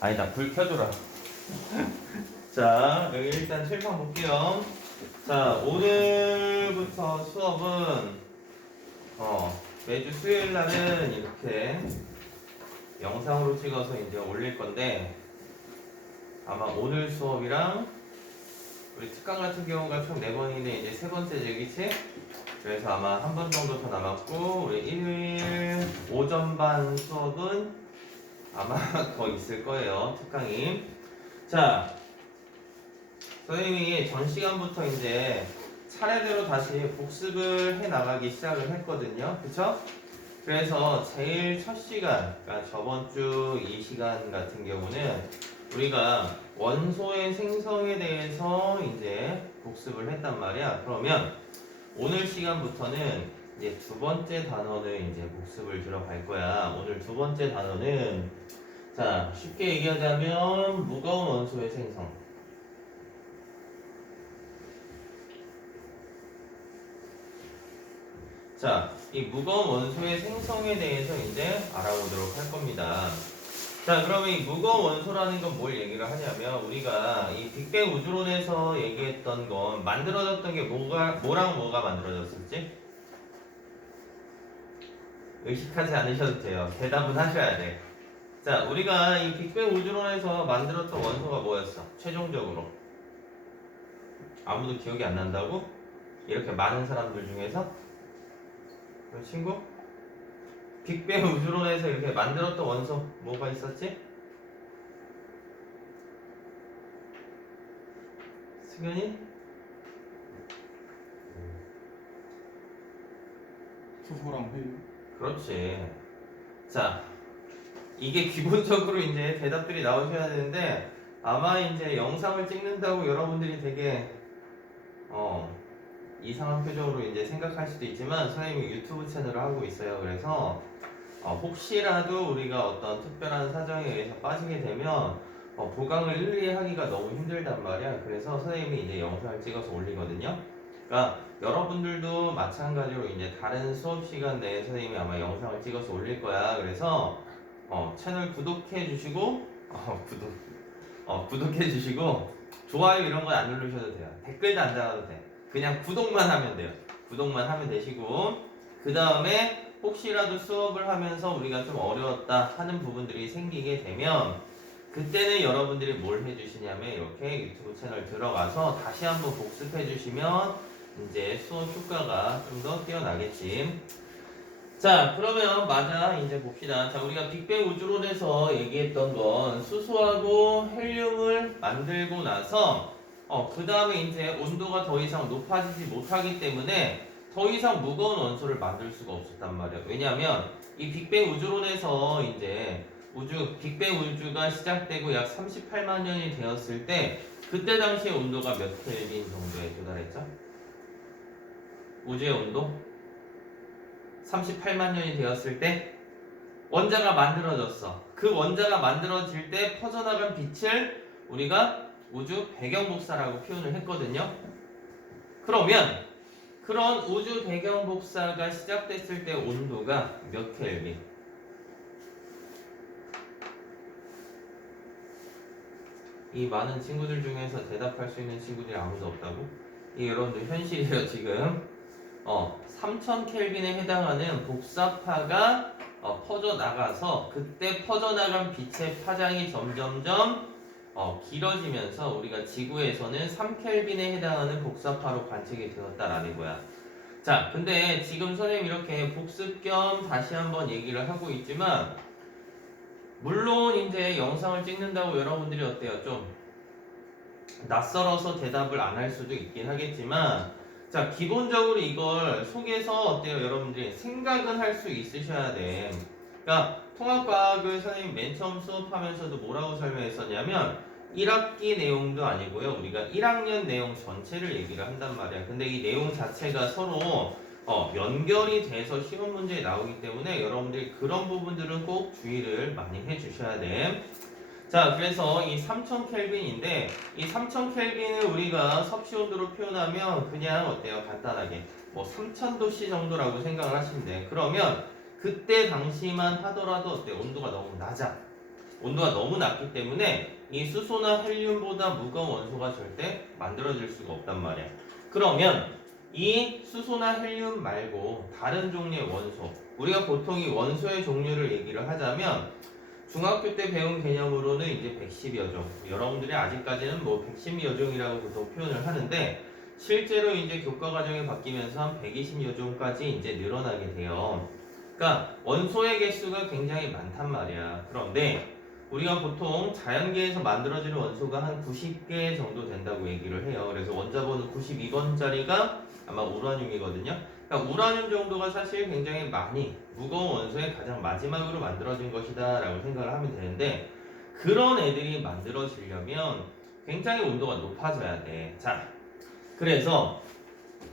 아니다, 불 켜줘라. 자, 여기 일단 칠판 볼게요. 자, 오늘부터 수업은 매주 수요일 날은 이렇게 영상으로 찍어서 이제 올릴 건데, 아마 오늘 수업이랑 우리 특강 같은 경우가 총 4번인데 이제 세 번째지, 그치? 그래서 아마 한 번 정도 더 남았고, 우리 일요일 오전반 수업은 아마 더 있을 거예요, 특강이. 자, 선생님이 전 시간부터 이제 차례대로 다시 복습을 해 나가기 시작을 했거든요. 그쵸? 그래서 제일 첫 시간, 그러니까 저번 주 이 시간 같은 경우는 우리가 원소의 생성에 대해서 이제 복습을 했단 말이야. 그러면 오늘 시간부터는 이제 두 번째 단원을 이제 복습을 들어갈 거야. 오늘 두 번째 단원은 자, 쉽게 얘기하자면 무거운 원소의 생성. 자, 이 무거운 원소의 생성에 대해서 이제 알아보도록 할 겁니다. 자, 그러면 이 무거운 원소라는 건 뭘 얘기를 하냐면 우리가 이 빅뱅 우주론에서 얘기했던 건 만들어졌던 게 뭐랑 뭐가 만들어졌을지 의식하지 않으셔도 돼요. 대답은 하셔야 돼. 자, 우리가 이 빅뱅 우주론에서 만들었던 원소가 뭐였어? 최종적으로 아무도 기억이 안 난다고? 이렇게 많은 사람들 중에서 그 친구? 빅뱅 우주론에서 이렇게 만들었던 원소 뭐가 있었지? 승현이? 수소랑 헬륨. 그렇지. 자, 이게 기본적으로 이제 대답들이 나오셔야 되는데 아마 이제 영상을 찍는다고 여러분들이 되게 이상한 표정으로 이제 생각할 수도 있지만 선생님이 유튜브 채널을 하고 있어요. 그래서 혹시라도 우리가 어떤 특별한 사정에 의해서 빠지게 되면 보강을 일일이 하기가 너무 힘들단 말이야. 그래서 선생님이 이제 영상을 찍어서 올리거든요. 그러니까 여러분들도 마찬가지로 이제 다른 수업 시간 내에 선생님이 아마 영상을 찍어서 올릴 거야. 그래서 채널 구독해 주시고 구독해 주시고 좋아요 이런 건 안 누르셔도 돼요. 댓글도 안 달아도 돼. 그냥 구독만 하면 돼요. 구독만 하면 되시고 그 다음에 혹시라도 수업을 하면서 우리가 좀 어려웠다 하는 부분들이 생기게 되면 그때는 여러분들이 뭘 해주시냐면 이렇게 유튜브 채널 들어가서 다시 한번 복습해 주시면 이제 수업 효과가 좀 더 뛰어나겠지. 자, 그러면 맞아 이제 봅시다. 자, 우리가 빅뱅 우주론에서 얘기했던 건 수소하고 헬륨을 만들고 나서 그 다음에 이제 온도가 더 이상 높아지지 못하기 때문에 더 이상 무거운 원소를 만들 수가 없었단 말이야. 왜냐하면 이 빅뱅 우주론에서 이제 빅뱅 우주가 시작되고 약 38만 년이 되었을 때 그때 당시의 온도가 몇 켈빈 정도에 도달했죠? 우주의 온도? 38만 년이 되었을 때 원자가 만들어졌어. 그 원자가 만들어질 때 퍼져나간 빛을 우리가 우주 배경 복사라고 표현을 했거든요. 그러면 그런 우주 배경 복사가 시작됐을 때 온도가 몇 켈빈? 이 많은 친구들 중에서 대답할 수 있는 친구들이 아무도 없다고? 이 여러분들 현실이에요 지금. 3000켈빈에 해당하는 복사파가 퍼져나가서 그때 퍼져나간 빛의 파장이 점점점 길어지면서 우리가 지구에서는 3켈빈에 해당하는 복사파로 관측이 되었다라는 거야. 자, 근데 지금 선생님 이렇게 복습 겸 다시 한번 얘기를 하고 있지만 물론 이제 영상을 찍는다고 여러분들이 어때요? 좀 낯설어서 대답을 안 할 수도 있긴 하겠지만 자, 기본적으로 이걸 속에서 어때요? 여러분들이 생각은 할 수 있으셔야 돼. 그러니까 통합과학을 선생님 맨 처음 수업하면서도 뭐라고 설명했었냐면 1학기 내용도 아니고요. 우리가 1학년 내용 전체를 얘기를 한단 말이야. 근데 이 내용 자체가 서로 연결이 돼서 시험 문제에 나오기 때문에 여러분들이 그런 부분들은 꼭 주의를 많이 해주셔야 돼. 자, 그래서 이 3000켈빈인데 이 3000켈빈을 우리가 섭씨온도로 표현하면 그냥 어때요? 간단하게 뭐 3000도씨 정도라고 생각을 하시면 돼. 그러면 그때 당시만 하더라도 어때요? 온도가 너무 낮아. 온도가 너무 낮기 때문에 이 수소나 헬륨보다 무거운 원소가 절대 만들어질 수가 없단 말이야. 그러면 이 수소나 헬륨 말고 다른 종류의 원소, 우리가 보통 이 원소의 종류를 얘기를 하자면 중학교 때 배운 개념으로는 이제 110여 종, 여러분들이 아직까지는 뭐 110여 종이라고 보통 표현을 하는데 실제로 이제 교과 과정이 바뀌면서 한 120여 종까지 이제 늘어나게 돼요. 그러니까 원소의 개수가 굉장히 많단 말이야. 그런데 우리가 보통 자연계에서 만들어지는 원소가 한 90개 정도 된다고 얘기를 해요. 그래서 원자번호 92번짜리가 아마 우라늄이거든요. 그러니까 우라늄 정도가 사실 굉장히 많이 무거운 원소의 가장 마지막으로 만들어진 것이다 라고 생각을 하면 되는데 그런 애들이 만들어지려면 굉장히 온도가 높아져야 돼. 자, 그래서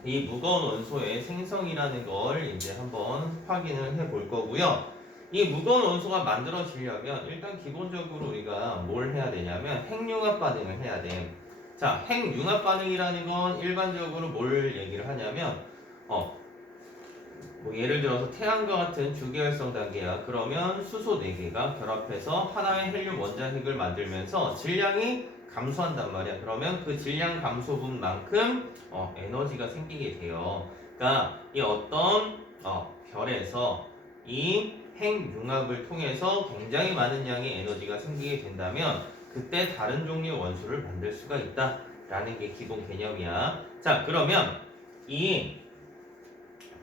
이 무거운 원소의 생성이라는 걸 이제 한번 확인을 해 볼 거고요. 이 무거운 원소가 만들어지려면 일단 기본적으로 우리가 뭘 해야 되냐면 핵융합 반응을 해야 돼. 자, 핵융합 반응이라는 건 일반적으로 뭘 얘기를 하냐면 뭐 예를 들어서 태양과 같은 주계열성 단계야. 그러면 수소 4개가 결합해서 하나의 헬륨 원자핵을 만들면서 질량이 감소한단 말이야. 그러면 그 질량 감소분만큼 에너지가 생기게 돼요. 그러니까 이 어떤 별에서 이 핵융합을 통해서 굉장히 많은 양의 에너지가 생기게 된다면 그때 다른 종류의 원소를 만들 수가 있다라는 게 기본 개념이야. 자, 그러면 이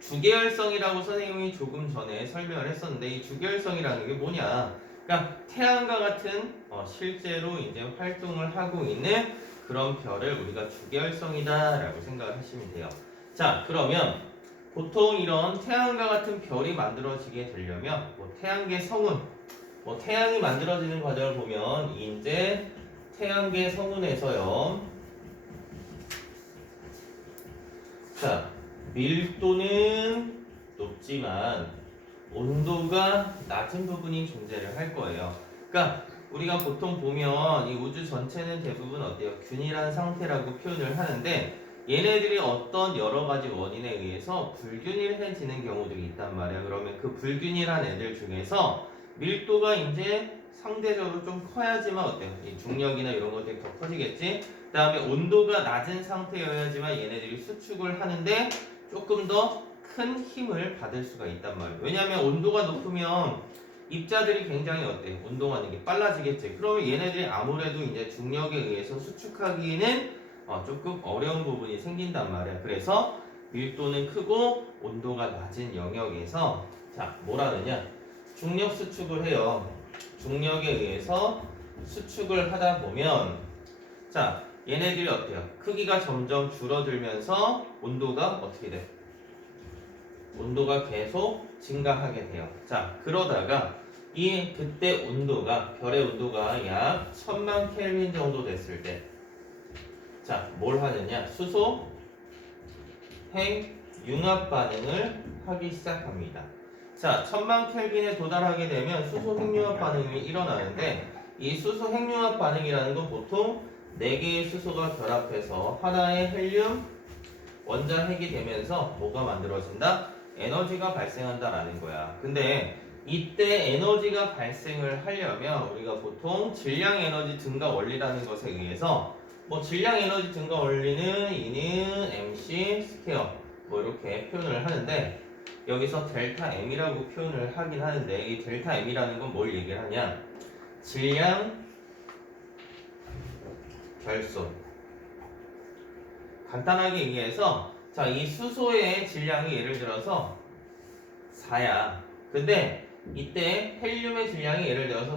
주계열성이라고 선생님이 조금 전에 설명을 했었는데 이 주계열성이라는 게 뭐냐? 그러니까 태양과 같은 실제로 이제 활동을 하고 있는 그런 별을 우리가 주계열성이다라고 생각을 하시면 돼요. 자, 그러면 보통 이런 태양과 같은 별이 만들어지게 되려면 뭐 태양계 성운, 뭐 태양이 만들어지는 과정을 보면 이제 태양계 성운에서요. 자, 밀도는 높지만 온도가 낮은 부분이 존재를 할 거예요. 그러니까 우리가 보통 보면 이 우주 전체는 대부분 어때요? 균일한 상태라고 표현을 하는데 얘네들이 어떤 여러 가지 원인에 의해서 불균일해지는 경우들이 있단 말이야. 그러면 그 불균일한 애들 중에서 밀도가 이제 상대적으로 좀 커야지만 어때요? 이 중력이나 이런 것들이 더 커지겠지? 그 다음에 온도가 낮은 상태여야지만 얘네들이 수축을 하는데 조금 더 큰 힘을 받을 수가 있단 말이에요. 왜냐하면 온도가 높으면 입자들이 굉장히 어때요? 운동하는 게 빨라지겠지. 그러면 얘네들이 아무래도 이제 중력에 의해서 수축하기에는 조금 어려운 부분이 생긴단 말이야. 그래서 밀도는 크고 온도가 낮은 영역에서 자, 뭐라느냐? 중력 수축을 해요. 중력에 의해서 수축을 하다 보면 자, 얘네들이 어때요? 크기가 점점 줄어들면서 온도가 어떻게 돼? 온도가 계속 증가하게 돼요. 자, 그러다가 이 그때 온도가 별의 온도가 약 1000만 켈빈 정도 됐을 때 자, 뭘 하느냐? 수소 핵 융합 반응을 하기 시작합니다. 자, 1000만 켈빈에 도달하게 되면 수소 핵융합 반응이 일어나는데 이 수소 핵융합 반응이라는 건 보통 4개의 수소가 결합해서 하나의 헬륨 원자핵이 되면서 뭐가 만들어진다? 에너지가 발생한다라는 거야. 근데 이때 에너지가 발생을 하려면 우리가 보통 질량 에너지 증가 원리라는 것에 의해서 뭐 질량 에너지 증가 원리는 E는 MC 스퀘어 뭐 이렇게 표현을 하는데 여기서 델타 M이라고 표현을 하긴 하는데 이 델타 M이라는 건 뭘 얘기를 하냐? 질량 결손. 간단하게 얘기해서 자, 이 수소의 질량이 예를 들어서 4야. 근데 이때 헬륨의 질량이 예를 들어서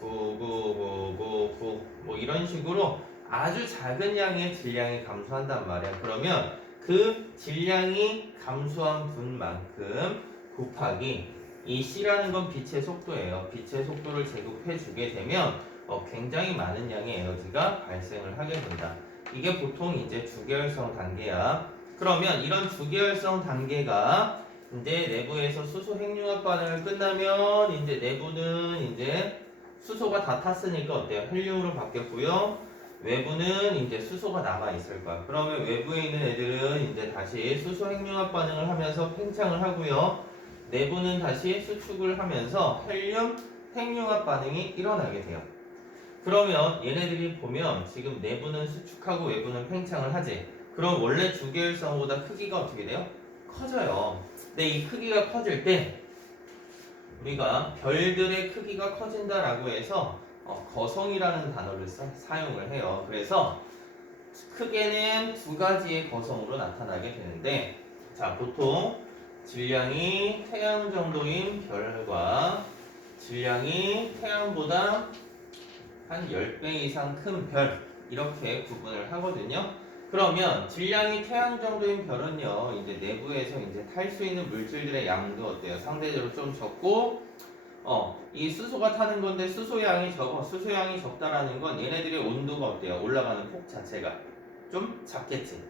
3.99999 뭐 이런 식으로 아주 작은 양의 질량이 감소한단 말이야. 그러면 그 질량이 감소한 분만큼 곱하기 이 C라는 건 빛의 속도예요. 빛의 속도를 제곱해 주게 되면 굉장히 많은 양의 에너지가 발생을 하게 된다. 이게 보통 이제 주계열성 단계야. 그러면 이런 주계열성 단계가 이제 내부에서 수소 핵융합 반응을 끝나면 이제 내부는 이제 수소가 다 탔으니까 어때요? 헬륨으로 바뀌었고요. 외부는 이제 수소가 남아 있을 거야. 그러면 외부에 있는 애들은 이제 다시 수소 핵융합 반응을 하면서 팽창을 하고요. 내부는 다시 수축을 하면서 헬륨 핵융합 반응이 일어나게 돼요. 그러면 얘네들이 보면 지금 내부는 수축하고 외부는 팽창을 하지. 그럼 원래 주계율성보다 크기가 어떻게 돼요? 커져요. 근데 이 크기가 커질 때 우리가 별들의 크기가 커진다라고 해서 거성이라는 단어를 사용을 해요. 그래서 크게는 두 가지의 거성으로 나타나게 되는데, 자, 보통 질량이 태양 정도인 별과 질량이 태양보다 한 10배 이상 큰 별, 이렇게 구분을 하거든요. 그러면 질량이 태양 정도인 별은요, 이제 내부에서 이제 탈 수 있는 물질들의 양도 어때요? 상대적으로 좀 적고, 이 수소가 타는 건데 수소양이 적어. 수소양이 적다라는 건 얘네들의 온도가 어때요? 올라가는 폭 자체가 좀 작겠지.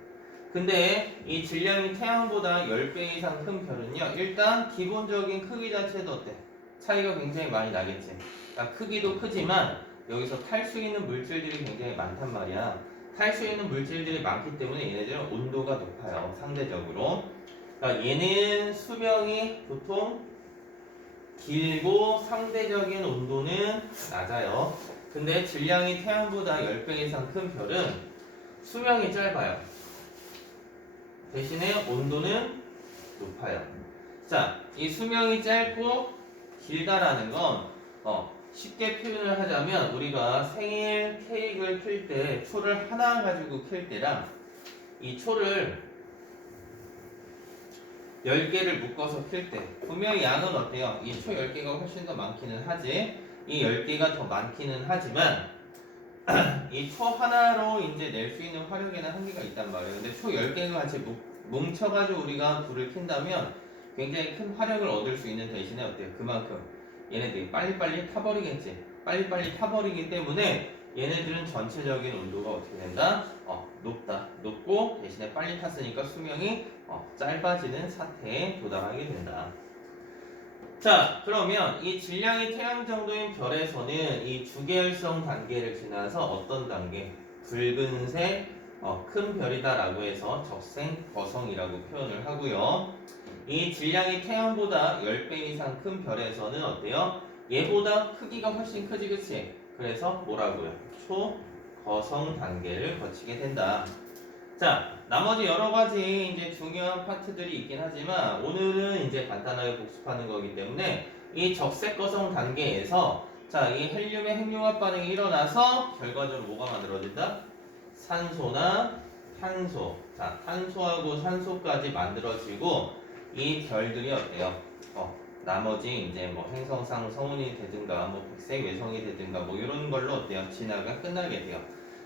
근데 이 질량이 태양보다 10배 이상 큰 별은요, 일단 기본적인 크기 자체도 어때? 차이가 굉장히 많이 나겠지. 그러니까 크기도 크지만 여기서 탈 수 있는 물질들이 굉장히 많단 말이야. 탈 수 있는 물질들이 많기 때문에 얘네들은 온도가 높아요. 상대적으로. 그러니까 얘는 수명이 보통 길고 상대적인 온도는 낮아요. 근데 질량이 태양보다 10배 이상 큰 별은 수명이 짧아요. 대신에 온도는 높아요. 자, 이 수명이 짧고 길다라는 건 쉽게 표현을 하자면 우리가 생일 케이크를 클 때 초를 하나 가지고 클 때랑 이 초를 10개를 묶어서 클 때 분명히 양은 어때요? 이 초 10개가 훨씬 더 많기는 하지. 이 10개가 더 많기는 하지만 이 초 하나로 이제 낼 수 있는 화력에는 한계가 있단 말이에요. 근데 초 10개가 같이 뭉쳐가지고 우리가 불을 킨다면 굉장히 큰 화력을 얻을 수 있는 대신에 어때요? 그만큼 얘네들이 빨리빨리 타버리겠지. 빨리빨리 타버리기 때문에 얘네들은 전체적인 온도가 어떻게 된다? 높다. 높고 대신에 빨리 탔으니까 수명이 짧아지는 사태에 도달하게 된다. 자, 그러면 이 질량이 태양 정도인 별에서는 이 주계열성 단계를 지나서 어떤 단계? 붉은색 큰 별이다라고 해서 적생 거성이라고 표현을 하고요. 이 질량이 태양보다 10배 이상 큰 별에서는 어때요? 얘보다 크기가 훨씬 크지, 그치? 그래서 뭐라고요? 초거성 단계를 거치게 된다. 자, 나머지 여러 가지 이제 중요한 파트들이 있긴 하지만 오늘은 이제 간단하게 복습하는 거기 때문에 이 적색거성 단계에서 자, 이 헬륨의 핵융합 반응이 일어나서 결과적으로 뭐가 만들어진다? 산소나 탄소. 자, 탄소하고 산소까지 만들어지고 이 별들이 어때요? 나머지 이제 뭐 행성상 성운이 되든가 뭐 백색 외성이 되든가 뭐 이런 걸로 어때요? 진화가 끝나게 돼요.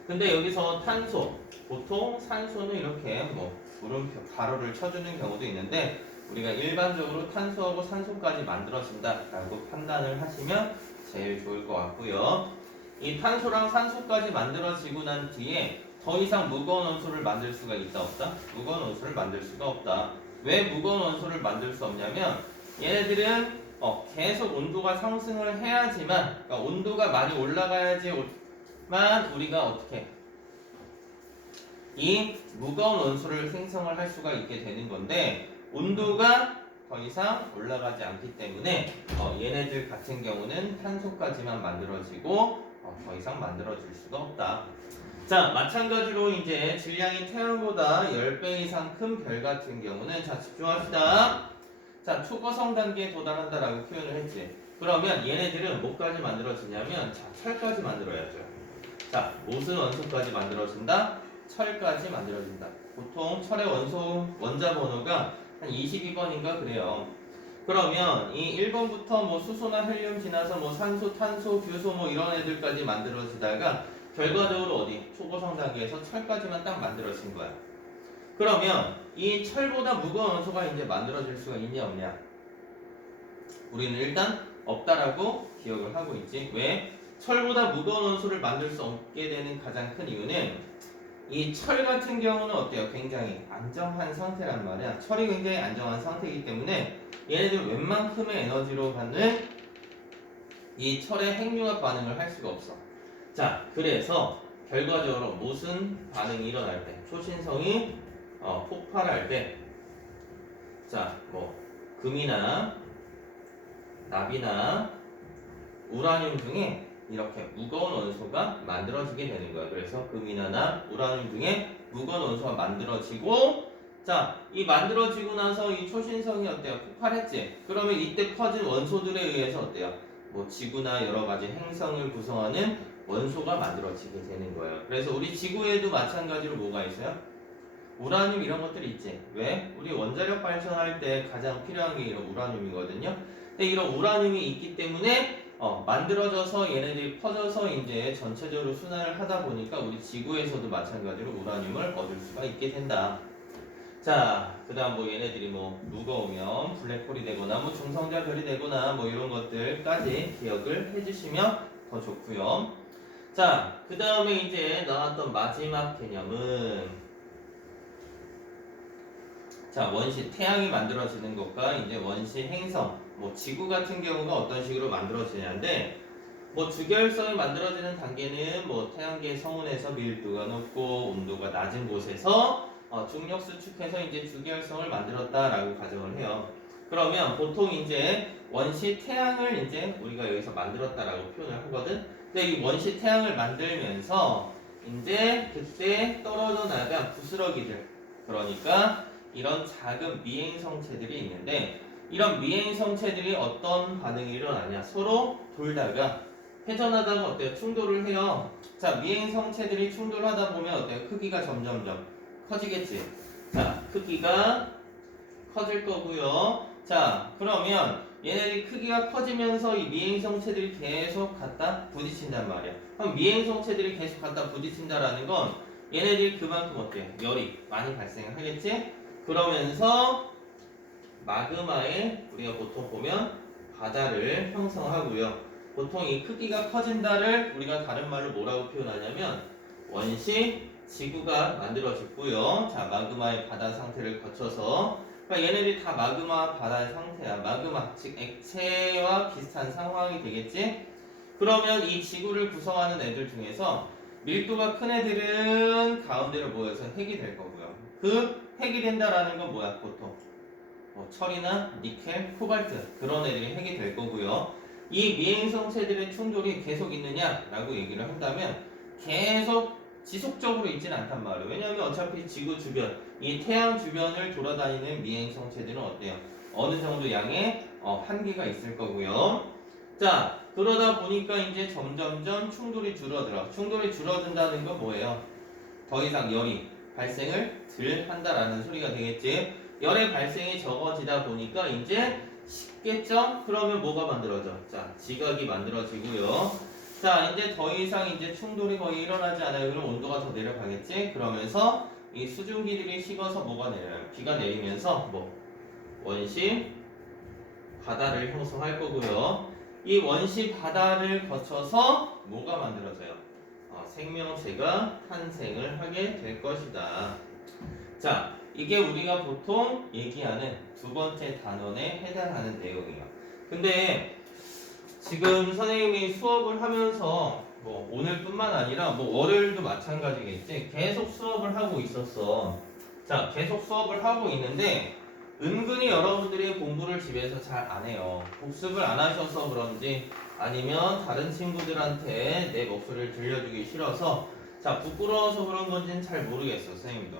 근데 여기서 탄소, 보통 산소는 이렇게 뭐 물음표 가로를 쳐주는 경우도 있는데 우리가 일반적으로 탄소하고 산소까지 만들어진다라고 판단을 하시면 제일 좋을 것 같고요. 이 탄소랑 산소까지 만들어지고 난 뒤에 더 이상 무거운 원소를 만들 수가 있다 없다? 무거운 원소를 만들 수가 없다. 왜 무거운 원소를 만들 수 없냐면 얘네들은 계속 온도가 상승을 해야지만, 그러니까 온도가 많이 올라가야지만 우리가 어떻게 이 무거운 원소를 생성을 할 수가 있게 되는 건데 온도가 더 이상 올라가지 않기 때문에 얘네들 같은 경우는 탄소까지만 만들어지고 더 이상 만들어질 수가 없다. 자, 마찬가지로 이제 질량이 태양보다 10배 이상 큰 별 같은 경우는 자, 집중합시다. 자, 초거성 단계에 도달한다라고 표현을 했지. 그러면 얘네들은 뭐까지 만들어지냐면 자, 철까지 만들어야죠. 자, 무슨 원소까지 만들어진다? 철까지 만들어진다. 보통 철의 원자 번호가 한 22번인가 그래요. 그러면 이 1번부터 뭐 수소나 헬륨 지나서 뭐 산소, 탄소, 규소 뭐 이런 애들까지 만들어지다가 결과적으로 어디? 초고성 단계에서 철까지만 딱 만들어진 거야. 그러면 이 철보다 무거운 원소가 이제 만들어질 수가 있냐 없냐? 우리는 일단 없다라고 기억을 하고 있지. 왜? 철보다 무거운 원소를 만들 수 없게 되는 가장 큰 이유는 이 철 같은 경우는 어때요? 굉장히 안정한 상태란 말이야. 철이 굉장히 안정한 상태이기 때문에 얘네들 웬만큼의 에너지로 받는 이 철의 핵융합 반응을 할 수가 없어. 자, 그래서 결과적으로 무슨 반응이 일어날 때, 초신성이 폭발할 때, 자, 뭐 금이나 납이나 우라늄 중에 이렇게 무거운 원소가 만들어지게 되는 거야. 그래서 금이나 우라늄 중에 무거운 원소가 만들어지고, 자, 이 만들어지고 나서 이 초신성이 어때요? 폭발했지? 그러면 이때 퍼진 원소들에 의해서 어때요? 뭐 지구나 여러 가지 행성을 구성하는 원소가 만들어지게 되는 거예요. 그래서 우리 지구에도 마찬가지로 뭐가 있어요? 우라늄 이런 것들이 있지. 왜? 우리 원자력 발전할 때 가장 필요한 게 이런 우라늄이거든요. 근데 이런 우라늄이 있기 때문에 만들어져서 얘네들이 퍼져서 이제 전체적으로 순환을 하다 보니까 우리 지구에서도 마찬가지로 우라늄을 얻을 수가 있게 된다. 자, 그 다음 뭐 얘네들이 뭐 무거우면 블랙홀이 되거나 뭐 중성자 별이 되거나 뭐 이런 것들까지 기억을 해주시면 더 좋고요. 자, 그 다음에 이제 나왔던 마지막 개념은 자, 원시 태양이 만들어지는 것과 이제 원시 행성, 뭐 지구 같은 경우가 어떤 식으로 만들어지냐인데, 뭐 주결성이 만들어지는 단계는 뭐 태양계 성운에서 밀도가 높고 온도가 낮은 곳에서 중력 수축해서 이제 주결성을 만들었다라고 가정을 해요. 그러면 보통 이제 원시 태양을 이제 우리가 여기서 만들었다라고 표현을 하거든. 근데 이 원시 태양을 만들면서 이제 그때 떨어져 나간 부스러기들, 그러니까 이런 작은 미행성체들이 있는데, 이런 미행성체들이 어떤 반응이 일어나냐, 서로 돌다가 회전하다가 어때요? 충돌을 해요. 자, 미행성체들이 충돌하다 보면 어때요? 크기가 점점점 커지겠지. 자, 크기가 커질 거고요. 자, 그러면 얘네들이 크기가 커지면서 이 미행성체들이 계속 갖다 부딪힌단 말이야. 그럼 미행성체들이 계속 갖다 부딪힌다라는 건 얘네들이 그만큼 어때요? 열이 많이 발생을 하겠지? 그러면서 마그마에 우리가 보통 보면 바다를 형성하고요. 보통 이 크기가 커진다를 우리가 다른 말로 뭐라고 표현하냐면 원시 지구가 만들어졌고요. 자, 마그마의 바다 상태를 거쳐서, 그러니까 얘네들이 다 마그마 바다의 상태야. 마그마, 즉 액체와 비슷한 상황이 되겠지? 그러면 이 지구를 구성하는 애들 중에서 밀도가 큰 애들은 가운데로 모여서 핵이 될 거고요. 그 핵이 된다라는 건 뭐야? 보통 철이나 니켈, 코발트 그런 애들이 핵이 될 거고요. 이 미행성체들의 충돌이 계속 있느냐라고 얘기를 한다면 계속 지속적으로 있지는 않단 말이에요. 왜냐하면 어차피 지구 주변, 이 태양 주변을 돌아다니는 미행성체들은 어때요? 어느 정도 양의 한계가 있을 거고요. 자, 그러다 보니까 이제 점점점 충돌이 줄어들어. 충돌이 줄어든다는 건 뭐예요? 더 이상 열이 발생을 덜 한다라는 소리가 되겠지. 열의 발생이 적어지다 보니까 이제 식겠죠? 그러면 뭐가 만들어져? 자, 지각이 만들어지고요. 자, 이제 더 이상 이제 충돌이 거의 일어나지 않아요. 그럼 온도가 더 내려가겠지? 그러면서 이 수증기들이 식어서 뭐가 내려요? 비가 내리면서 뭐 원시 바다를 형성할 거고요. 이 원시 바다를 거쳐서 뭐가 만들어져요? 생명체가 탄생을 하게 될 것이다. 자, 이게 우리가 보통 얘기하는 두 번째 단원에 해당하는 내용이에요. 근데 지금 선생님이 수업을 하면서 뭐 오늘뿐만 아니라 뭐 월요일도 마찬가지겠지. 계속 수업을 하고 있었어. 자, 계속 수업을 하고 있는데 은근히 여러분들이 공부를 집에서 잘 안 해요. 복습을 안 하셔서 그런지 아니면 다른 친구들한테 내 목소리를 들려주기 싫어서 자, 부끄러워서 그런 건지는 잘 모르겠어, 선생님도.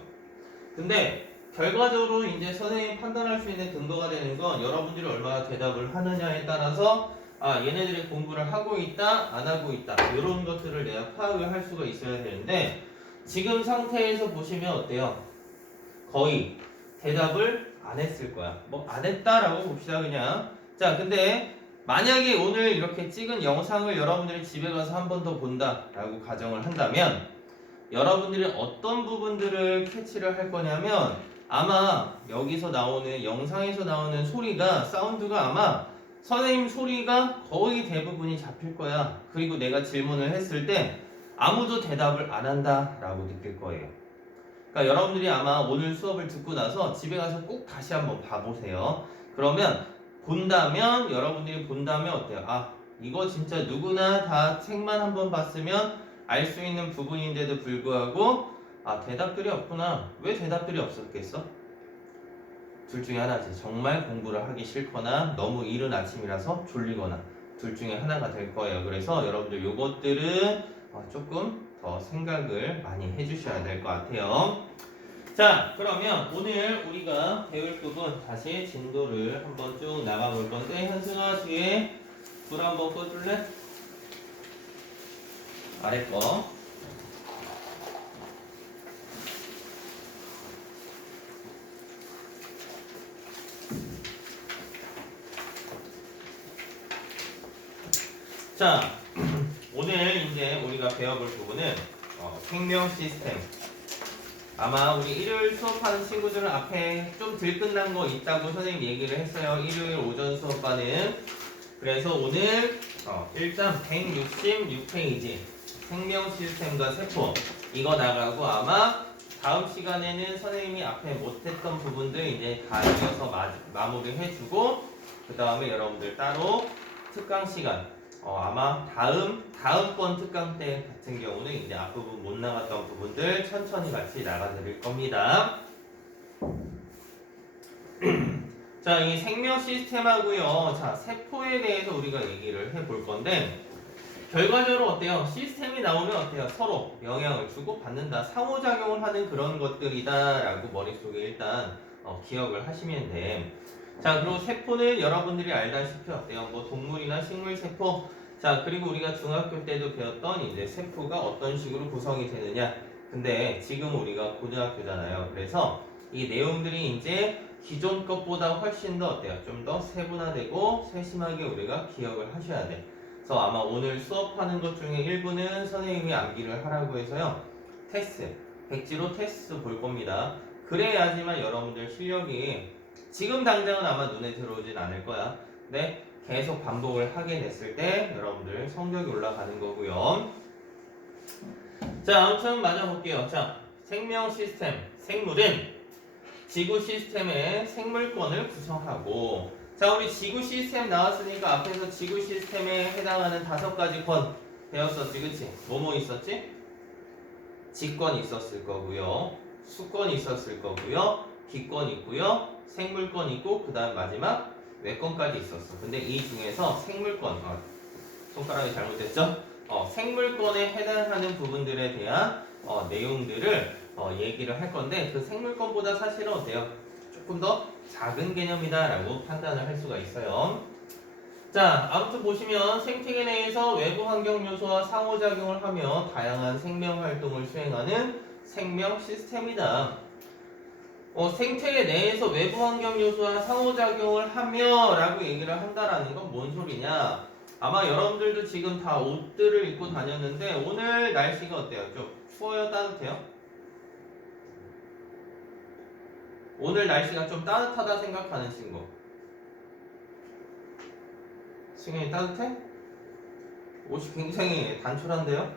근데 결과적으로 이제 선생님이 판단할 수 있는 근거가 되는 건 여러분들이 얼마나 대답을 하느냐에 따라서 얘네들이 공부를 하고 있다, 안 하고 있다 이런 것들을 내가 파악을 할 수가 있어야 되는데 지금 상태에서 보시면 어때요? 거의 대답을 안 했을 거야. 뭐 안 했다라고 봅시다 그냥. 자, 근데 만약에 오늘 이렇게 찍은 영상을 여러분들이 집에 가서 한 번 더 본다라고 가정을 한다면 여러분들이 어떤 부분들을 캐치를 할 거냐면 아마 여기서 나오는 영상에서 나오는 소리가 사운드가 아마 선생님 소리가 거의 대부분이 잡힐 거야. 그리고 내가 질문을 했을 때 아무도 대답을 안 한다라고 느낄 거예요. 그러니까 여러분들이 아마 오늘 수업을 듣고 나서 집에 가서 꼭 다시 한번 봐보세요. 그러면 여러분들이 본다면 어때요? 아, 이거 진짜 누구나 다 책만 한번 봤으면 알 수 있는 부분인데도 불구하고 대답들이 없구나. 왜 대답들이 없었겠어? 둘 중에 하나지. 정말 공부를 하기 싫거나 너무 이른 아침이라서 졸리거나 둘 중에 하나가 될 거예요. 그래서 여러분들 요것들은 조금 더 생각을 많이 해주셔야 될 것 같아요. 자, 그러면 오늘 우리가 배울 부분 다시 진도를 한번 쭉 나가 볼 건데, 현승아 뒤에 불 한번 꺼줄래? 아래 거. 자, 오늘 이제 우리가 배워볼 부분은 생명 시스템. 아마 우리 일요일 수업하는 친구들은 앞에 좀 들끝난 거 있다고 선생님 얘기를 했어요. 일요일 오전 수업반은. 그래서 오늘 일단 166페이지 생명 시스템과 세포 이거 나가고, 아마 다음 시간에는 선생님이 앞에 못했던 부분들 이제 다 이어서 마무리 해주고, 그 다음에 여러분들 따로 특강 시간 아마 다음번 특강 때 같은 경우는 이제 앞부분 못 나갔던 부분들 천천히 같이 나가드릴 겁니다. 자, 이 생명 시스템하고요. 자, 세포에 대해서 우리가 얘기를 해볼 건데, 결과적으로 어때요? 시스템이 나오면 어때요? 서로 영향을 주고 받는다, 상호작용을 하는 그런 것들이다라고 머릿속에 일단 기억을 하시면 돼. 자, 그리고 세포는 여러분들이 알다시피 어때요? 뭐 동물이나 식물 세포. 자, 그리고 우리가 중학교 때도 배웠던 이제 세포가 어떤 식으로 구성이 되느냐. 근데 지금 우리가 고등학교잖아요. 그래서 이 내용들이 이제 기존 것보다 훨씬 더 어때요? 좀 더 세분화되고 세심하게 우리가 기억을 하셔야 돼. 그래서 아마 오늘 수업하는 것 중에 일부는 선생님이 암기를 하라고 해서요. 테스트, 백지로 테스트 볼 겁니다. 그래야지만 여러분들 실력이 지금 당장은 아마 눈에 들어오진 않을 거야. 근데 계속 반복을 하게 됐을 때 여러분들 성적이 올라가는 거고요. 자, 아무튼 맞아볼게요. 자, 생명 시스템, 생물은 지구 시스템의 생물권을 구성하고, 자, 우리 지구 시스템 나왔으니까 앞에서 지구 시스템에 해당하는 5가지 권 배웠었지, 그치? 뭐뭐 있었지? 지권 있었을 거고요, 수권 있었을 거고요, 기권 있고요, 생물권 있고, 그 다음 마지막 외권까지 있었어. 근데 이 중에서 생물권, 손가락이 잘못됐죠? 생물권에 해당하는 부분들에 대한 내용들을 얘기를 할 건데, 그 생물권보다 사실은 어때요? 조금 더 작은 개념이다라고 판단을 할 수가 있어요. 자, 아무튼 보시면 생태계 내에서 외부 환경 요소와 상호작용을 하며 다양한 생명 활동을 수행하는 생명 시스템이다. 생태계 내에서 외부 환경 요소와 상호작용을 하며 라고 얘기를 한다라는 건 뭔 소리냐? 아마 여러분들도 지금 다 옷들을 입고 다녔는데, 오늘 날씨가 어때요? 좀 추워요? 따뜻해요? 오늘 날씨가 좀 따뜻하다 생각하는 친구. 승현이 따뜻해? 옷이 굉장히 단촐한데요?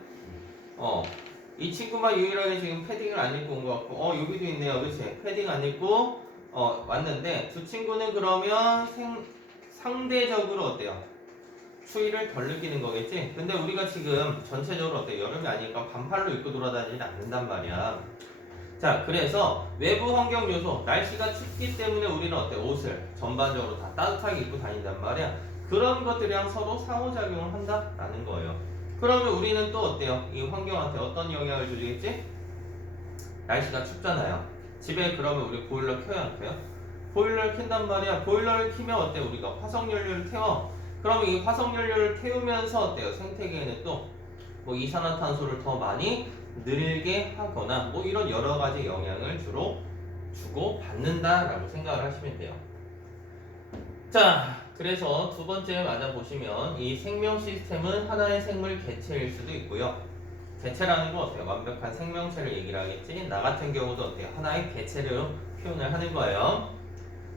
이 친구만 유일하게 지금 패딩을 안 입고 온 것 같고, 여기도 있네요. 그치? 패딩 안 입고 왔는데, 두 친구는 그러면 상대적으로 어때요? 추위를 덜 느끼는 거겠지? 근데 우리가 지금 전체적으로 어때요? 여름이 아니니까 반팔로 입고 돌아다니지 않는단 말이야. 자, 그래서 외부 환경 요소, 날씨가 춥기 때문에 우리는 어때? 옷을 전반적으로 다 따뜻하게 입고 다닌단 말이야. 그런 것들이랑 서로 상호작용을 한다라는 거예요. 그러면 우리는 또 어때요? 이 환경한테 어떤 영향을 주겠지? 날씨가 춥잖아요. 집에 그러면 우리 보일러 켜야 안 켜요? 보일러를 켠단 말이야. 보일러를 켜면 어때? 우리가 화석연료를 태워. 그러면 이 화석연료를 태우면서 어때요? 생태계에는 또 뭐 이산화탄소를 더 많이 늘게 하거나 뭐 이런 여러 가지 영향을 주로 주고 받는다라고 생각을 하시면 돼요. 자, 그래서 두 번째 맞아 보시면 이 생명 시스템은 하나의 생물 개체일 수도 있고요. 개체라는 건 어때요? 완벽한 생명체를 얘기를 하겠지. 나 같은 경우도 어때요? 하나의 개체를 표현을 하는 거예요.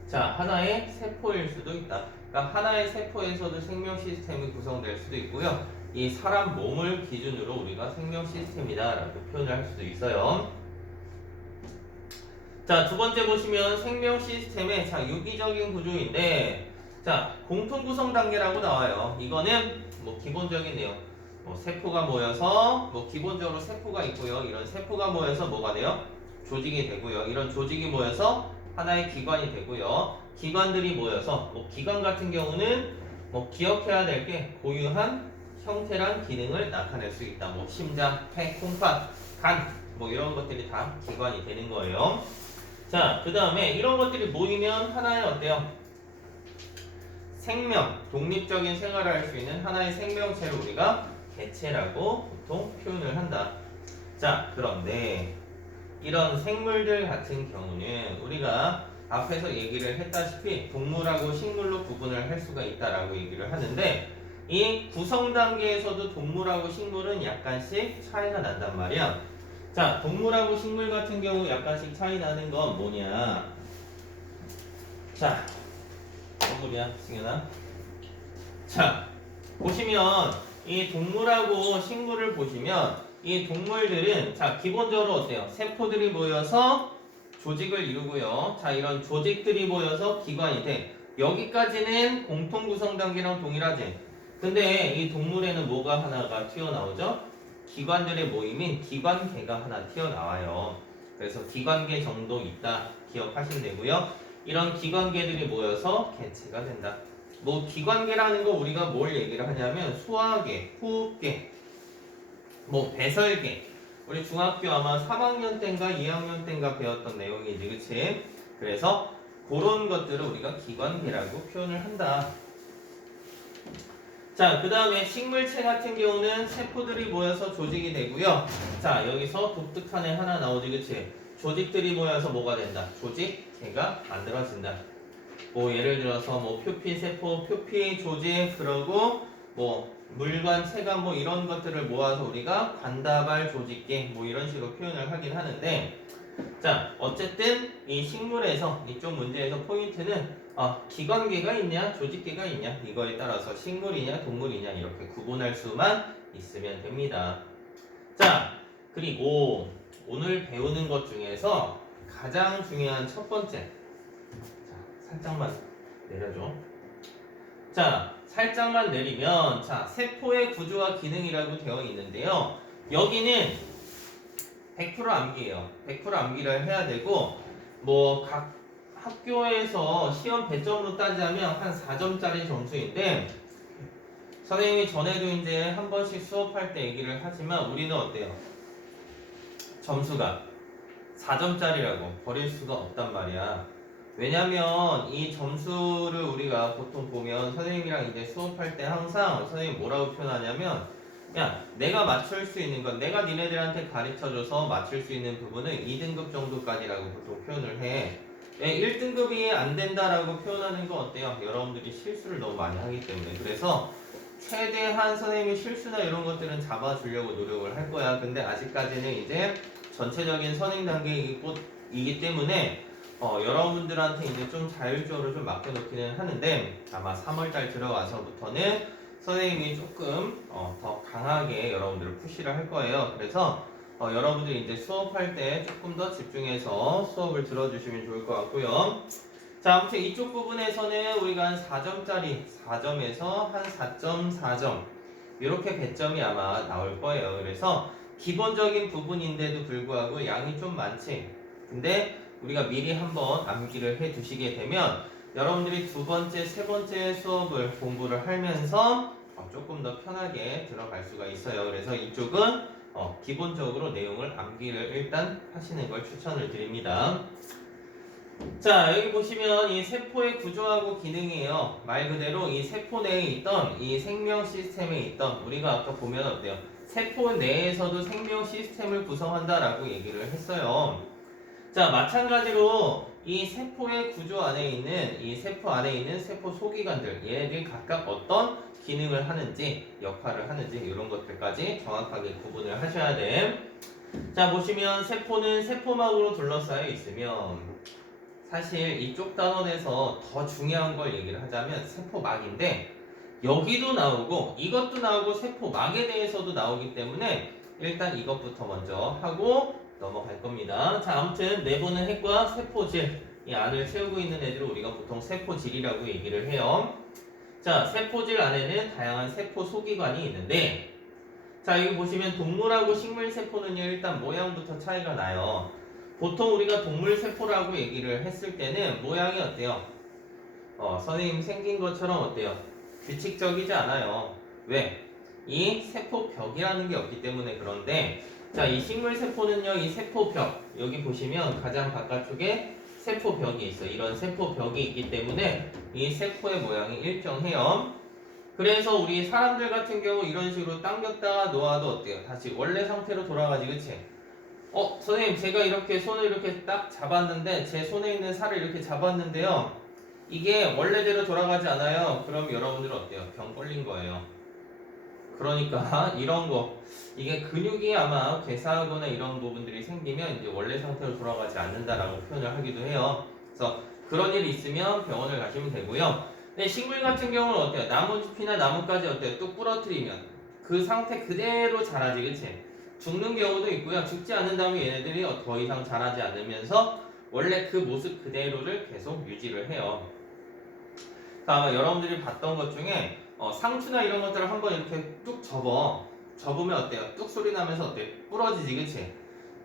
자, 하나의 세포일 수도 있다. 그러니까 하나의 세포에서도 생명 시스템이 구성될 수도 있고요. 이 사람 몸을 기준으로 우리가 생명 시스템이다라고 표현을 할 수도 있어요. 자, 두 번째 보시면 생명 시스템의 유기적인 구조인데, 자, 공통 구성 단계라고 나와요. 이거는 뭐 기본적인 내용. 세포가 모여서 기본적으로 세포가 있고요. 이런 세포가 모여서 뭐가 돼요? 조직이 되고요. 이런 조직이 모여서 하나의 기관이 되고요. 기관들이 모여서 기관 같은 경우는 뭐 기억해야 될 게 고유한 형태랑 기능을 나타낼 수 있다. 뭐 심장, 폐, 콩팥, 간, 뭐 이런 것들이 다 기관이 되는 거예요. 자, 그 다음에 이런 것들이 모이면 하나의 어때요? 생명, 독립적인 생활을 할 수 있는 하나의 생명체를 우리가 개체라고 보통 표현을 한다. 자, 그런데 이런 생물들 같은 경우는 우리가 앞에서 얘기를 했다시피 동물하고 식물로 구분을 할 수가 있다라고 얘기를 하는데 이 구성 단계에서도 동물하고 식물은 약간씩 차이가 난단 말이야. 자, 동물하고 식물 같은 경우 약간씩 차이 나는 건 뭐냐? 자, 동물이야, 승현아. 자, 보시면 이 동물하고 식물을 보시면 이 동물들은 자, 기본적으로 어때요? 세포들이 모여서 조직을 이루고요. 자, 이런 조직들이 모여서 기관이 돼. 여기까지는 공통 구성 단계랑 동일하지. 근데 이 동물에는 뭐가 하나가 튀어나오죠? 기관들의 모임인 기관계가 하나 튀어나와요. 그래서 기관계 정도 있다 기억하시면 되고요. 이런 기관계들이 모여서 개체가 된다. 뭐 기관계라는 거 우리가 뭘 얘기를 하냐면 소화계, 호흡계, 뭐 배설계. 우리 중학교 아마 3학년 때인가 2학년 때인가 배웠던 내용이지, 그치? 그래서 그런 것들을 우리가 기관계라고 표현을 한다. 자, 그 다음에 식물체 같은 경우는 세포들이 모여서 조직이 되고요. 자, 여기서 독특한 애 하나 나오지, 그치? 조직들이 모여서 뭐가 된다? 조직계가 만들어진다. 뭐 예를 들어서 뭐 표피 세포, 표피 조직, 그러고 뭐 물관, 체관 뭐 이런 것들을 모아서 우리가 관다발 조직계 뭐 이런 식으로 표현을 하긴 하는데, 자, 어쨌든 이 식물에서 이쪽 문제에서 포인트는 기관계가 있냐, 조직계가 있냐 이거에 따라서 식물이냐, 동물이냐 이렇게 구분할 수만 있으면 됩니다. 자, 그리고 오늘 배우는 것 중에서 가장 중요한 첫 번째, 자, 살짝만 내려줘. 자, 살짝만 내리면 자, 세포의 구조와 기능이라고 되어 있는데요. 여기는 100% 암기예요. 100% 암기를 해야 되고 뭐 각 학교에서 시험 배점으로 따지자면 한 4점짜리 점수인데 선생님이 전에도 이제 한 번씩 수업할 때 얘기를 하지만 우리는 어때요? 점수가 4점짜리라고 버릴 수가 없단 말이야. 왜냐면 이 점수를 우리가 보통 보면 선생님이랑 이제 수업할 때 항상 선생님 뭐라고 표현하냐면 야, 내가 맞출 수 있는 건 내가 니네들한테 가르쳐줘서 맞출 수 있는 부분은 2등급 정도까지라고 보통 표현을 해. 1등급이 안 된다라고 표현하는 건 어때요? 여러분들이 실수를 너무 많이 하기 때문에. 그래서 최대한 선생님이 실수나 이런 것들은 잡아주려고 노력을 할 거야. 근데 아직까지는 이제 전체적인 선행 단계이기 때문에 여러분들한테 이제 좀 자율적으로 좀 맡겨놓기는 하는데 아마 3월달 들어와서부터는 선생님이 조금 더 강하게 여러분들을 푸시를 할 거예요. 그래서 여러분들이 이제 수업할 때 조금 더 집중해서 수업을 들어주시면 좋을 것 같고요. 자, 아무튼 이쪽 부분에서는 우리가 한 4점짜리 4점에서 한 4.4점 이렇게 배점이 아마 나올 거예요. 그래서 기본적인 부분인데도 불구하고 양이 좀 많지. 근데 우리가 미리 한번 암기를 해 두시게 되면 여러분들이 두 번째, 세 번째 수업을 공부를 하면서 조금 더 편하게 들어갈 수가 있어요. 그래서 이쪽은 기본적으로 내용을 암기를 일단 하시는 걸 추천을 드립니다. 자, 여기 보시면 이 세포의 구조하고 기능이에요. 말 그대로 이 세포 내에 있던 이 생명 시스템에 있던 우리가 아까 보면 어때요? 세포 내에서도 생명 시스템을 구성한다라고 얘기를 했어요. 자, 마찬가지로 이 세포의 구조 안에 있는 이 세포 안에 있는 세포 소기관들 얘네들이 각각 어떤 기능을 하는지 역할을 하는지 이런 것들까지 정확하게 구분을 하셔야 돼. 자, 보시면 세포는 세포막으로 둘러싸여 있으면 사실 이쪽 단원에서 더 중요한 걸 얘기를 하자면 세포막인데 여기도 나오고 이것도 나오고 세포막에 대해서도 나오기 때문에 일단 이것부터 먼저 하고 넘어갈 겁니다. 자, 아무튼 내부는 핵과 세포질 이 안을 채우고 있는 애들을 우리가 보통 세포질이라고 얘기를 해요. 자, 세포질 안에는 다양한 세포 소기관이 있는데 자, 여기 보시면 동물하고 식물 세포는요 일단 모양부터 차이가 나요. 보통 우리가 동물 세포라고 얘기를 했을 때는 모양이 어때요? 선생님 생긴 것처럼 어때요? 규칙적이지 않아요. 왜? 이 세포벽이라는 게 없기 때문에. 그런데 자, 이 식물세포는요, 이 세포벽, 여기 보시면 가장 바깥쪽에 세포벽이 있어요. 이런 세포벽이 있기 때문에 이 세포의 모양이 일정해요. 그래서 우리 사람들 같은 경우 이런 식으로 당겼다가 놓아도 어때요? 다시 원래 상태로 돌아가지, 그치? 선생님, 제가 이렇게 손을 이렇게 딱 잡았는데 제 손에 있는 살을 이렇게 잡았는데요, 이게 원래대로 돌아가지 않아요. 그럼 여러분들은 어때요? 병 걸린 거예요. 그러니까 이런 거, 이게 근육이 아마 괴사하거나 이런 부분들이 생기면 이제 원래 상태로 돌아가지 않는다라고 표현을 하기도 해요. 그래서 그런 일이 있으면 병원을 가시면 되고요. 근데 식물 같은 경우는 어때요? 나무잎이나 나뭇가지 어때요? 뚝 부러뜨리면 그 상태 그대로 자라지, 그치? 죽는 경우도 있고요. 죽지 않는다면 얘네들이 더 이상 자라지 않으면서 원래 그 모습 그대로를 계속 유지를 해요. 아마 여러분들이 봤던 것 중에 상추나 이런 것들을 한번 이렇게 뚝 접으면 어때요? 뚝 소리 나면서 어때요? 부러지지, 그치?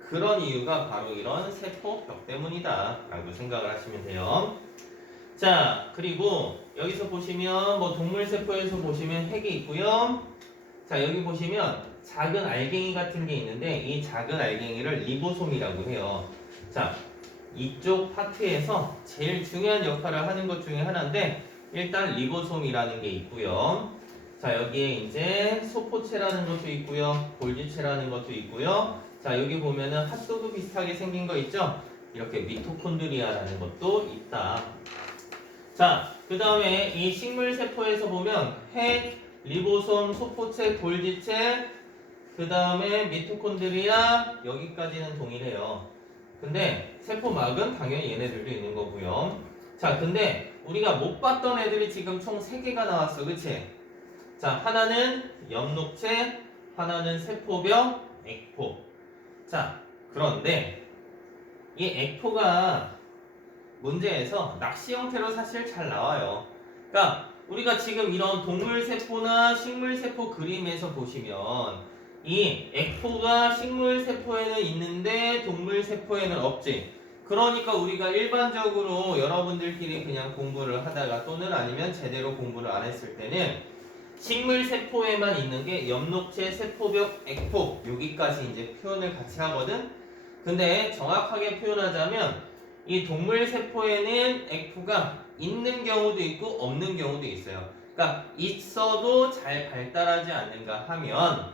그런 이유가 바로 이런 세포벽 때문이다 라고 생각을 하시면 돼요. 자, 그리고 여기서 보시면 뭐 동물세포에서 보시면 핵이 있고요. 자, 여기 보시면 작은 알갱이 같은 게 있는데 이 작은 알갱이를 리보솜이라고 해요. 자, 이쪽 파트에서 제일 중요한 역할을 하는 것 중에 하나인데 일단 리보솜이라는 게 있고요. 자, 여기에 이제 소포체라는 것도 있고요. 골지체라는 것도 있고요. 자, 여기 보면은 핫도그 비슷하게 생긴 거 있죠? 이렇게 미토콘드리아라는 것도 있다. 자, 그 다음에 이 식물세포에서 보면 핵, 리보솜, 소포체, 골지체, 그 다음에 미토콘드리아, 여기까지는 동일해요. 근데 세포막은 당연히 얘네들도 있는 거고요. 자, 근데 우리가 못 봤던 애들이 지금 총 3개가 나왔어, 그치? 자, 하나는 엽록체, 하나는 세포벽, 액포. 자, 그런데 이 액포가 문제에서 낚시 형태로 사실 잘 나와요. 그러니까 우리가 지금 이런 동물세포나 식물세포 그림에서 보시면 이 액포가 식물세포에는 있는데 동물세포에는 없지. 그러니까 우리가 일반적으로 여러분들끼리 그냥 공부를 하다가 또는 아니면 제대로 공부를 안 했을 때는 식물세포에만 있는 게 엽록체, 세포벽, 액포 여기까지 이제 표현을 같이 하거든. 근데 정확하게 표현하자면 이 동물세포에는 액포가 있는 경우도 있고 없는 경우도 있어요. 그러니까 있어도 잘 발달하지 않는가 하면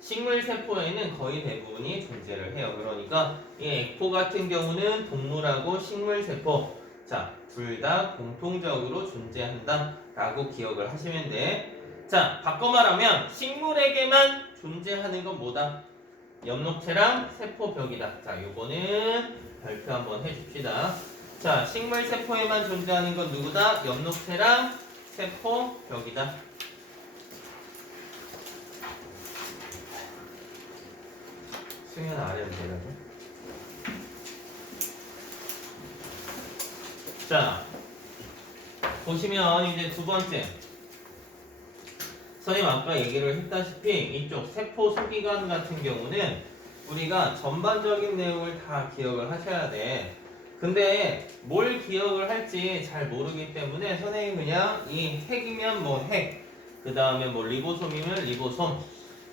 식물세포에는 거의 대부분이 존재를 해요. 그러니까 이 액포 같은 경우는 동물하고 식물세포 자, 둘 다 공통적으로 존재한다 라고 기억을 하시면 돼. 자, 바꿔 말하면 식물에게만 존재하는 건 뭐다? 엽록체랑 세포벽이다. 자, 요거는 발표 한번 해줍시다. 자, 식물세포에만 존재하는 건 누구다? 엽록체랑 세포벽이다. 수면 아래로 내려서. 자, 보시면 이제 두 번째. 선생님 아까 얘기를 했다시피 이쪽 세포 소기관 같은 경우는 우리가 전반적인 내용을 다 기억을 하셔야 돼. 근데 뭘 기억을 할지 잘 모르기 때문에 선생님 그냥 이 핵이면 뭐 핵, 그 다음에 뭐 리보솜이면 리보솜.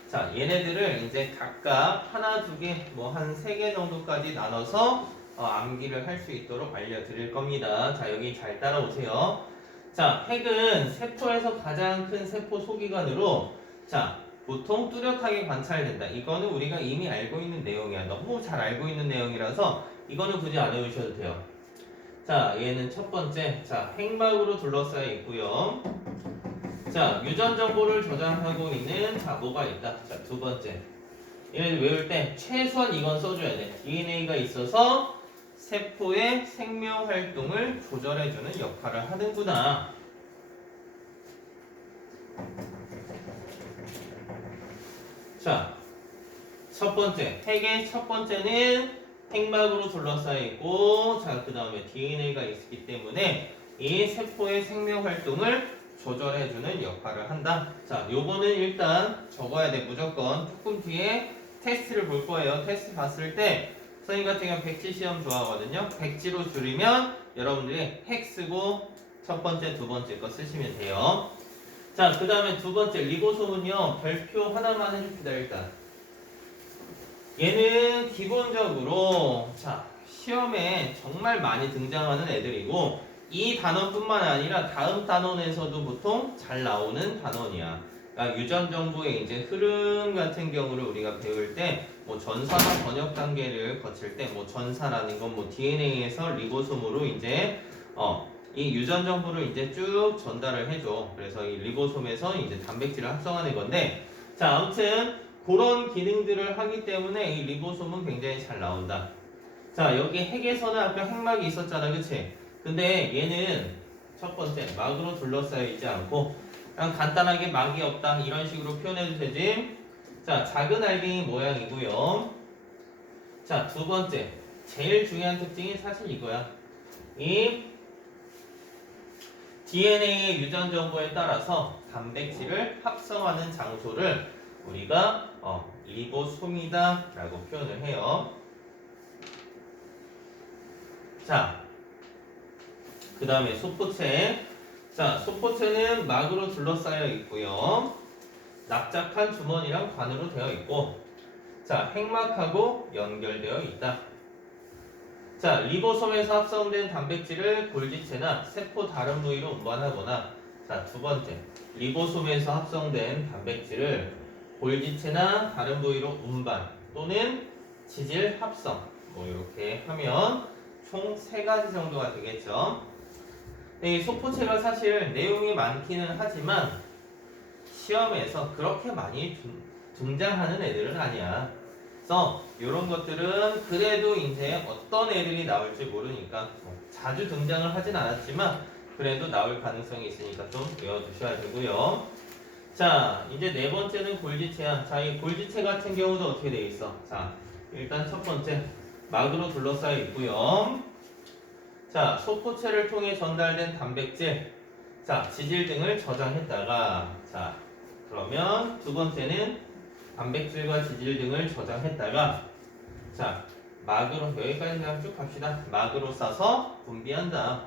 자, 얘네들을 이제 각각 하나, 두 개, 뭐 한 3개 정도까지 나눠서 암기를 할 수 있도록 알려드릴 겁니다. 자, 여기 잘 따라오세요. 자, 핵은 세포에서 가장 큰 세포 소기관으로 자, 보통 뚜렷하게 관찰된다. 이거는 우리가 이미 알고 있는 내용이야. 너무 잘 알고 있는 내용이라서 이거는 굳이 안 외우셔도 돼요. 자, 얘는 첫 번째. 자, 핵막으로 둘러싸여 있고요. 자, 유전 정보를 저장하고 있는 자, 뭐가 있다. 자, 두 번째. 얘를 외울 때 최소한 이건 써줘야 돼. DNA가 있어서 세포의 생명 활동을 조절해주는 역할을 하는구나. 자, 첫 번째. 핵의 첫 번째는 핵막으로 둘러싸여 있고, 자, 그 다음에 DNA가 있기 때문에 이 세포의 생명 활동을 조절해주는 역할을 한다. 자, 요거는 일단 적어야 돼. 무조건 조금 뒤에 테스트를 볼 거예요. 테스트 봤을 때 선생님 같은 경우는 백지 시험 좋아하거든요. 백지로 줄이면 여러분들이 핵 쓰고 첫 번째, 두 번째 거 쓰시면 돼요. 자, 그 다음에 두 번째 리보솜은요 별표 하나만 해줍시다. 일단 얘는 기본적으로 자 시험에 정말 많이 등장하는 애들이고 이 단원뿐만 아니라 다음 단원에서도 보통 잘 나오는 단원이야. 그러니까 유전 정보의 이제 흐름 같은 경우를 우리가 배울 때 뭐 전사나 번역 단계를 거칠 때 뭐 전사라는 건 뭐 DNA에서 리보솜으로 이제 이 유전 정보를 이제 쭉 전달을 해줘. 그래서 이 리보솜에서 이제 단백질을 합성하는 건데, 자 아무튼 그런 기능들을 하기 때문에 이 리보솜은 굉장히 잘 나온다. 자 여기 핵에서는 아까 핵막이 있었잖아, 그치? 근데 얘는 첫 번째 막으로 둘러싸여 있지 않고 그냥 간단하게 막이 없다 이런 식으로 표현해도 되지. 자 작은 알갱이 모양이고요. 자 두 번째 제일 중요한 특징이 사실 이거야. 이 DNA의 유전 정보에 따라서 단백질을 합성하는 장소를 우리가 리보솜이다 라고 표현을 해요. 자, 그 다음에 소포체. 자, 소포체는 막으로 둘러싸여 있고요. 납작한 주머니랑 관으로 되어 있고, 자, 핵막하고 연결되어 있다. 자, 리보솜에서 합성된 단백질을 골지체나 세포 다른 부위로 운반하거나, 자, 두 번째, 리보솜에서 합성된 단백질을 골지체나 다른 부위로 운반 또는 지질 합성, 뭐 이렇게 하면 총 3가지 정도가 되겠죠. 이 소포체가 사실 내용이 많기는 하지만 시험에서 그렇게 많이 등장하는 애들은 아니야. 그래서 이런 것들은 그래도 이제 어떤 애들이 나올지 모르니까 자주 등장을 하진 않았지만 그래도 나올 가능성이 있으니까 좀 외워두셔야 되고요. 자, 이제 네 번째는 골지체야. 자, 이 골지체 같은 경우도 어떻게 돼 있어? 자, 일단 첫 번째 막으로 둘러싸여 있고요. 자, 소포체를 통해 전달된 단백질, 자, 지질 등을 저장했다가, 자, 그러면 두 번째는 단백질과 지질 등을 저장했다가, 자, 막으로 여기까지 그냥 쭉 갑시다. 막으로 싸서 분비한다.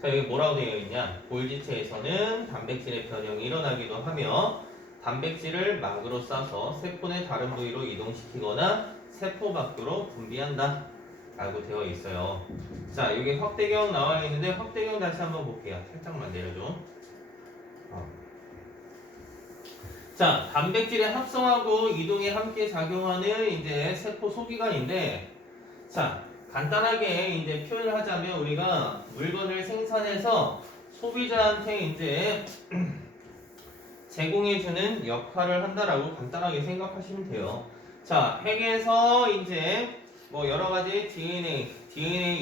자, 여기 뭐라고 되어 있냐? 골지체에서는 단백질의 변형이 일어나기도 하며 단백질을 막으로 싸서 세포 내 다른 부위로 이동시키거나 세포 밖으로 분비한다 라고 되어 있어요. 자, 여기 확대경 나와 있는데 확대경 다시 한번 볼게요. 살짝만 내려줘. 자, 단백질에 합성하고 이동에 함께 작용하는 이제 세포 소기관인데, 자, 간단하게 이제 표현을 하자면 우리가 물건을 생산해서 소비자한테 이제 제공해주는 역할을 한다라고 간단하게 생각하시면 돼요. 자, 핵에서 이제 뭐 여러 가지 DNA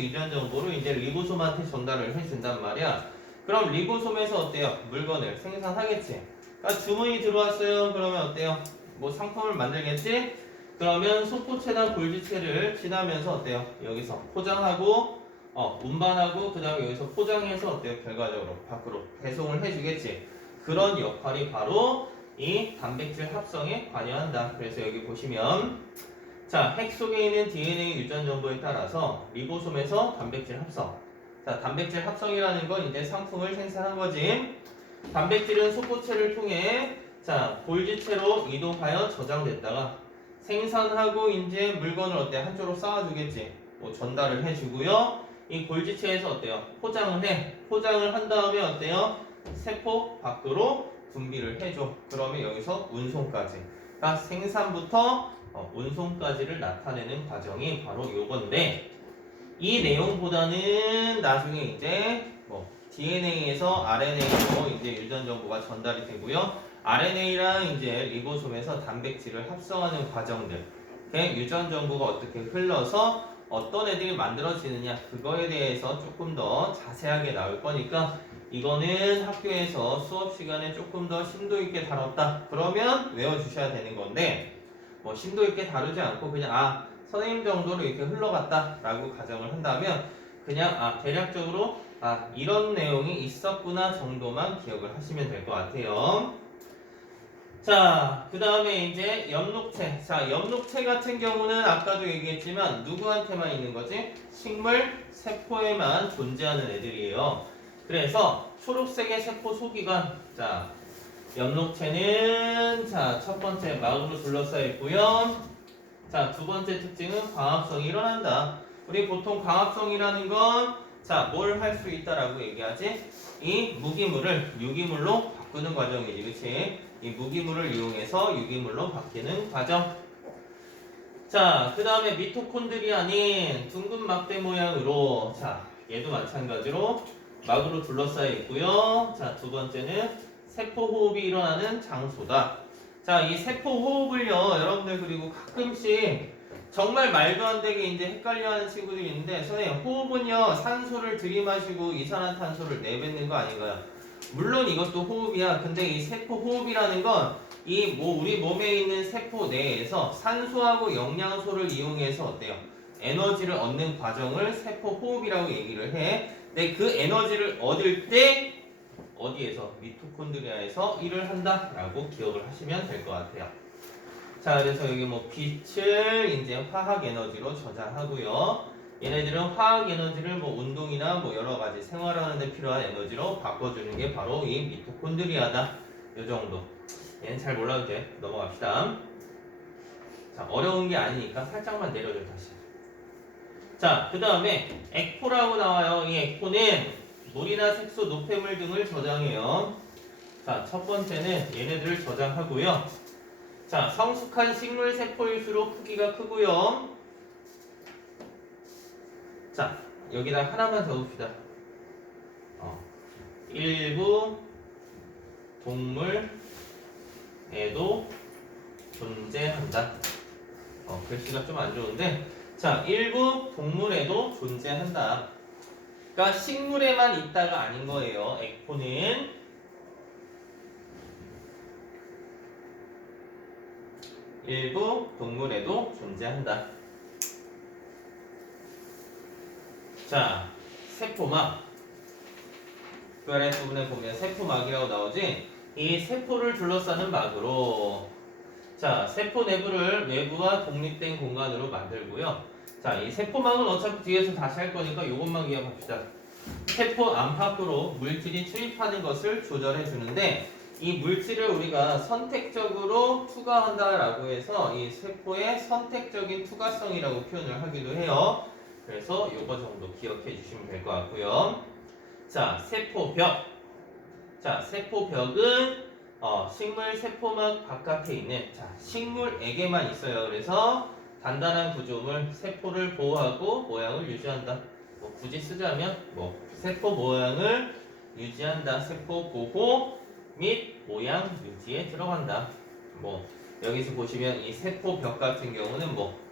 유전 정보를 이제 리보솜한테 전달을 해준단 말이야. 그럼 리보솜에서 어때요? 물건을 생산하겠지. 그러니까 주문이 들어왔어요. 그러면 어때요? 뭐 상품을 만들겠지? 그러면 소포체나 골지체를 지나면서 어때요? 여기서 포장하고 운반하고 그 다음에 여기서 포장해서 어때요? 결과적으로 밖으로 배송을 해주겠지. 그런 역할이 바로 이 단백질 합성에 관여한다. 그래서 여기 보시면 자, 핵 속에 있는 DNA 유전 정보에 따라서 리보솜에서 단백질 합성. 자, 단백질 합성이라는 건 이제 상품을 생산한 거지. 단백질은 소포체를 통해 자, 골지체로 이동하여 저장됐다가 생산하고 이제 물건을 어때? 한쪽으로 쌓아주겠지. 뭐 전달을 해주고요. 이 골지체에서 어때요? 포장을 해. 포장을 한 다음에 어때요? 세포 밖으로 분비를 해줘. 그러면 여기서 운송까지. 그러니까 생산부터 운송까지를 나타내는 과정이 바로 요건데 이 내용보다는 나중에 이제 뭐 DNA에서 RNA로 이제 유전 정보가 전달이 되고요. RNA랑 이제 리보솜에서 단백질을 합성하는 과정들, 유전 정보가 어떻게 흘러서 어떤 애들이 만들어지느냐 그거에 대해서 조금 더 자세하게 나올 거니까 이거는 학교에서 수업 시간에 조금 더 심도 있게 다뤘다. 그러면 외워주셔야 되는 건데 뭐 심도 있게 다루지 않고 그냥 선생님 정도로 이렇게 흘러갔다라고 가정을 한다면 그냥 대략적으로 이런 내용이 있었구나 정도만 기억을 하시면 될 것 같아요. 자, 그 다음에 이제 엽록체. 자, 엽록체 같은 경우는 아까도 얘기했지만 누구한테만 있는 거지? 식물 세포에만 존재하는 애들이에요. 그래서 초록색의 세포 소기관. 자, 엽록체는 자, 첫 번째 막으로 둘러싸여 있고요. 자, 두 번째 특징은 광합성이 일어난다. 우리 보통 광합성이라는 건 자, 뭘 할 수 있다라고 얘기하지? 이 무기물을 유기물로 바꾸는 과정이지, 그치? 이 무기물을 이용해서 유기물로 바뀌는 과정. 자, 그 다음에 미토콘드리아는 둥근 막대 모양으로, 자, 얘도 마찬가지로 막으로 둘러싸여 있고요. 자, 두 번째는 세포 호흡이 일어나는 장소다. 자, 이 세포 호흡을요, 여러분들 그리고 가끔씩 정말 말도 안 되게 이제 헷갈려하는 친구들이 있는데, 선생님, 호흡은요, 산소를 들이마시고 이산화탄소를 내뱉는 거 아닌가요? 물론 이것도 호흡이야. 근데 이 세포 호흡이라는 건 우리 몸에 있는 세포 내에서 산소하고 영양소를 이용해서 어때요? 에너지를 얻는 과정을 세포 호흡이라고 얘기를 해. 근데 그 에너지를 얻을 때 어디에서? 미토콘드리아에서 일을 한다라고 기억을 하시면 될 것 같아요. 자, 그래서 여기 뭐 빛을 이제 화학 에너지로 저장하고요. 얘네들은 화학 에너지를 뭐 운동이나 뭐 여러 가지 생활하는 데 필요한 에너지로 바꿔주는 게 바로 이 미토콘드리아다. 요 정도. 얘는 잘 몰라도 돼. 넘어갑시다. 자, 어려운 게 아니니까 살짝만 내려줘 다시. 자, 그 다음에 액포라고 나와요. 이 액포는 물이나 색소, 노폐물 등을 저장해요. 자, 첫 번째는 얘네들을 저장하고요. 자, 성숙한 식물 세포일수록 크기가 크고요. 자, 여기다 하나만 더 봅시다. 일부 동물에도 존재한다. 글씨가 좀 안 좋은데, 자, 일부 동물에도 존재한다. 그러니까 식물에만 있다가 아닌 거예요. 액포는 일부 동물에도 존재한다. 자, 세포막. 그 아래 부분에 보면 세포막이라고 나오지? 이 세포를 둘러싸는 막으로 자, 세포 내부를 외부와 독립된 공간으로 만들고요. 자, 이 세포막은 어차피 뒤에서 다시 할 거니까 이것만 기억합시다. 세포 안팎으로 물질이 출입하는 것을 조절해 주는데 이 물질을 우리가 선택적으로 투과한다라고 해서 이 세포의 선택적인 투과성이라고 표현을 하기도 해요. 그래서 요거 정도 기억해 주시면 될 것 같고요. 자, 세포벽. 자, 세포벽은 식물 세포막 바깥에 있는 자, 식물에게만 있어요. 그래서 단단한 구조물 세포를 보호하고 모양을 유지한다. 뭐 굳이 쓰자면 뭐 세포 모양을 유지한다. 세포 보호 및 모양 유지에 들어간다. 뭐 여기서 보시면 이 세포벽 같은 경우는 뭐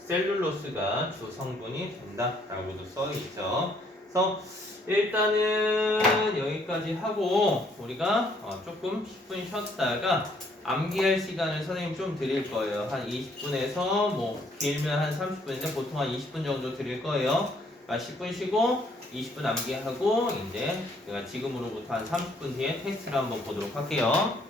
셀룰로스가 주 성분이 된다라고도 써 있죠. 그래서 일단은 여기까지 하고 우리가 조금 10분 쉬었다가 암기할 시간을 선생님 좀 드릴 거예요. 한 20분에서 뭐 길면 한 30분인데 보통 한 20분 정도 드릴 거예요. 10분 쉬고 20분 암기하고 이제 제가 지금으로부터 한 30분 뒤에 테스트를 한번 보도록 할게요.